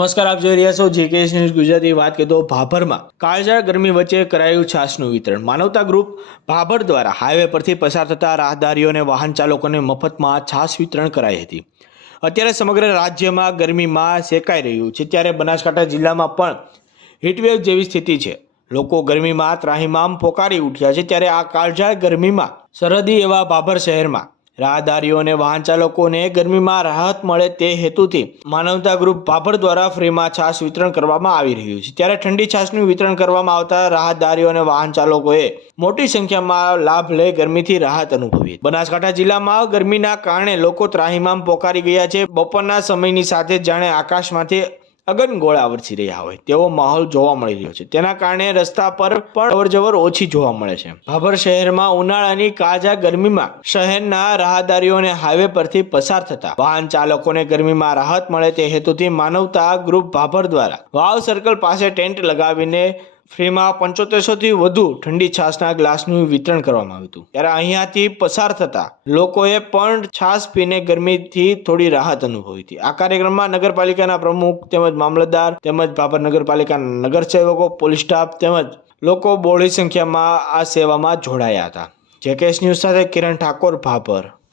નમસ્કાર, આપ જોઈ રહ્યા છો જીકેએસ ન્યૂઝ ગુજરાતી. વાત કરીએ તો ભાભરમાં કાળઝાળ ગરમી વચ્ચે કરાયું છાશનું વિતરણ. માનવતા ગ્રુપ ભાભર દ્વારા હાઈવે પરથી પસાર થતા રાહદારીઓ અને વાહન ચાલકોને મફતમાં છાશ વિતરણ કરાઈ હતી. અત્યારે સમગ્ર રાજ્યમાં ગરમીમાં શેકાઈ રહ્યું છે, ત્યારે બનાસકાંઠા જિલ્લામાં પણ હીટવેવ જેવી સ્થિતિ છે. લોકો ગરમીમાં ત્રાહિમામ પોકારી ઉઠ્યા છે. ત્યારે આ કાળઝાળ ગરમીમાં સરહદી એવા ભાભર શહેરમાં રાહદારીઓ અને વાહન ચાલકોને ગરમીમાં રાહત મળે તે હેતુથી માનવતા ગ્રુપ ભાભર દ્વારા ફ્રીમાં છાશ વિતરણ કરવામાં આવી રહ્યું છે. ત્યારે ઠંડી છાશનું વિતરણ કરવામાં આવતા રાહદારીઓ અને વાહન ચાલકોએ મોટી સંખ્યામાં લાભ લઈ ગરમીથી રાહત અનુભવી. બનાસકાંઠા જિલ્લામાં ગરમીના કારણે લોકો ત્રાહિમામ પોકારી ગયા છે. બપોરના સમયની સાથે જાણે આકાશમાંથી અગનગોળા વરસી રહ્યા હોય તેવો માહોલ જોવા મળી રહ્યો છે. તેના કારણે રસ્તા પર પણ અવરજવર ઓછી જોવા મળે છે. ભાભર શહેરમાં ઉનાળાની કાળઝાળ ગરમીમાં શહેરના રાહદારીઓ અને હાઈવે પરથી પસાર થતા વાહન ચાલકોને ગરમીમાં રાહત મળે તે હેતુથી માનવતા ગ્રુપ ભાભર દ્વારા વાવ સર્કલ પાસે ટેન્ટ લગાવીને ફ્રીમાં 7500 થી વધુ ઠંડી છાશના ગ્લાસનું વિતરણ કરવામાં આવ્યું હતું. ત્યારે અહીંયાથી પસાર થતા લોકોએ પણ છાશ પીને ગરમીથી થોડી રાહત અનુભવી હતી. આ કાર્યક્રમમાં નગરપાલિકાના પ્રમુખ તેમજ મામલતદાર તેમજ ભાભર નગરપાલિકાના નગરસેવકો, પોલીસ સ્ટાફ તેમજ લોકો બહોળી સંખ્યામાં આ સેવામાં જોડાયા હતા. જેકેએસ ન્યૂઝ સાથે કિરણ ઠાકોર, ભાભર.